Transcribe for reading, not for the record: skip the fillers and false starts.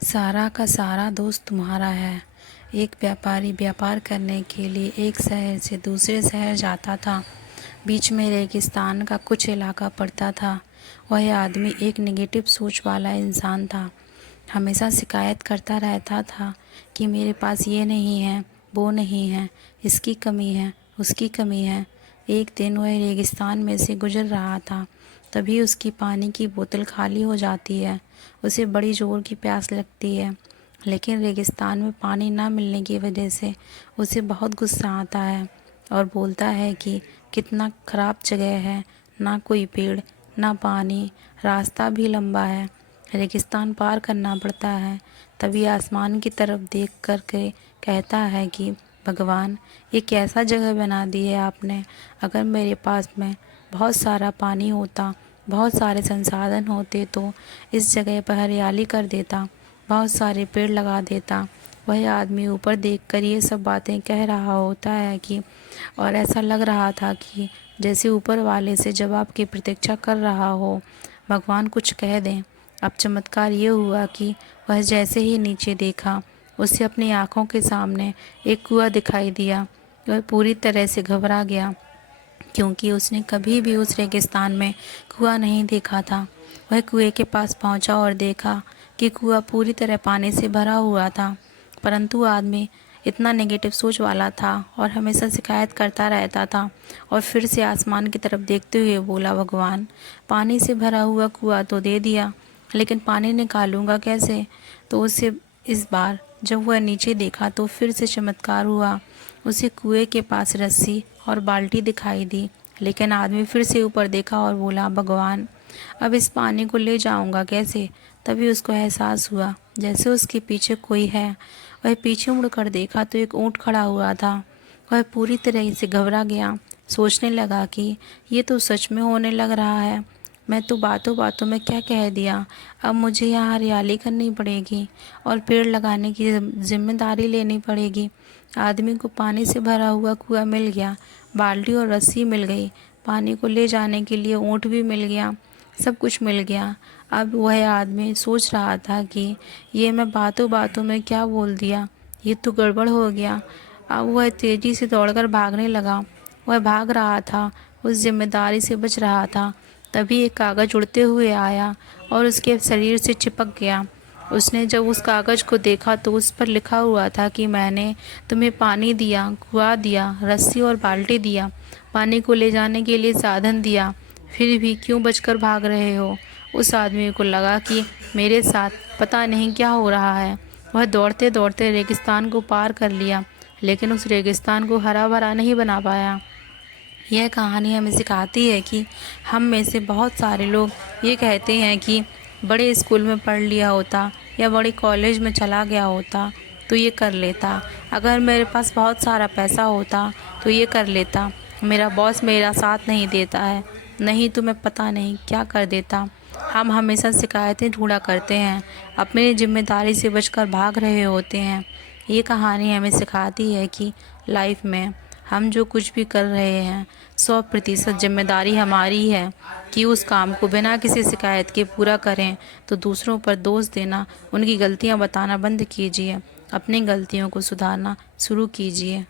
सारा का सारा दोस्त तुम्हारा है। एक व्यापारी व्यापार करने के लिए एक शहर से दूसरे शहर जाता था। बीच में रेगिस्तान का कुछ इलाका पड़ता था। वह आदमी एक नेगेटिव सोच वाला इंसान था। हमेशा शिकायत करता रहता था कि मेरे पास ये नहीं है, वो नहीं है, इसकी कमी है, उसकी कमी है। एक दिन वह रेगिस्तान में से गुजर रहा था, तभी उसकी पानी की बोतल खाली हो जाती है। उसे बड़ी ज़ोर की प्यास लगती है, लेकिन रेगिस्तान में पानी ना मिलने की वजह से उसे बहुत गुस्सा आता है और बोलता है कि कितना ख़राब जगह है, ना कोई पेड़, ना पानी, रास्ता भी लंबा है, रेगिस्तान पार करना पड़ता है। तभी आसमान की तरफ देख कर के कहता है कि भगवान, ये कैसा जगह बना दी है आपने। अगर मेरे पास में बहुत सारा पानी होता, बहुत सारे संसाधन होते तो इस जगह पर हरियाली कर देता, बहुत सारे पेड़ लगा देता। वह आदमी ऊपर देखकर ये सब बातें कह रहा होता है कि और ऐसा लग रहा था कि जैसे ऊपर वाले से जवाब की प्रतीक्षा कर रहा हो, भगवान कुछ कह दें। अब चमत्कार ये हुआ कि वह जैसे ही नीचे देखा, उसे अपनी आँखों के सामने एक कुआं दिखाई दिया। वह पूरी तरह से घबरा गया, क्योंकि उसने कभी भी उस रेगिस्तान में कुआं नहीं देखा था। वह कुएं के पास पहुंचा और देखा कि कुआं पूरी तरह पानी से भरा हुआ था, परंतु आदमी इतना नेगेटिव सोच वाला था और हमेशा शिकायत करता रहता था। और फिर से आसमान की तरफ देखते हुए बोला, भगवान, पानी से भरा हुआ कुआं तो दे दिया, लेकिन पानी निकालूंगा कैसे। तो उसे इस बार जब वह नीचे देखा तो फिर से चमत्कार हुआ। उसे कुएं के पास रस्सी और बाल्टी दिखाई दी, लेकिन आदमी फिर से ऊपर देखा और बोला, भगवान, अब इस पानी को ले जाऊंगा कैसे। तभी उसको एहसास हुआ जैसे उसके पीछे कोई है। वह पीछे मुड़कर देखा तो एक ऊँट खड़ा हुआ था। वह पूरी तरह से घबरा गया, सोचने लगा कि ये तो सच में होने लग रहा है। मैं तो बातों बातों में क्या कह दिया। अब मुझे यहाँ हरियाली करनी पड़ेगी और पेड़ लगाने की जिम्मेदारी लेनी पड़ेगी। आदमी को पानी से भरा हुआ कुआं मिल गया, बाल्टी और रस्सी मिल गई, पानी को ले जाने के लिए ऊँट भी मिल गया, सब कुछ मिल गया। अब वह आदमी सोच रहा था कि ये मैं बातों बातों में क्या बोल दिया, ये तो गड़बड़ हो गया। अब वह तेज़ी से दौड़कर भागने लगा। वह भाग रहा था, उस जिम्मेदारी से बच रहा था। तभी एक कागज़ उड़ते हुए आया और उसके शरीर से चिपक गया। उसने जब उस कागज़ को देखा तो उस पर लिखा हुआ था कि मैंने तुम्हें पानी दिया, कुआं दिया, रस्सी और बाल्टी दिया, पानी को ले जाने के लिए साधन दिया, फिर भी क्यों बचकर भाग रहे हो। उस आदमी को लगा कि मेरे साथ पता नहीं क्या हो रहा है। वह दौड़ते दौड़ते रेगिस्तान को पार कर लिया, लेकिन उस रेगिस्तान को हरा भरा नहीं बना पाया। यह कहानी हमें सिखाती है कि हम में से बहुत सारे लोग ये कहते हैं कि बड़े स्कूल में पढ़ लिया होता या बड़े कॉलेज में चला गया होता तो ये कर लेता, अगर मेरे पास बहुत सारा पैसा होता तो ये कर लेता, मेरा बॉस मेरा साथ नहीं देता है, नहीं तो मैं पता नहीं क्या कर देता। हम हमेशा शिकायतें ढूंढा करते हैं, अपनी जिम्मेदारी से बचकर भाग रहे होते हैं। ये कहानी हमें सिखाती है कि लाइफ में हम जो कुछ भी कर रहे हैं 100% जिम्मेदारी हमारी है कि उस काम को बिना किसी शिकायत के पूरा करें। तो दूसरों पर दोष देना, उनकी गलतियां बताना बंद कीजिए, अपनी गलतियों को सुधारना शुरू कीजिए।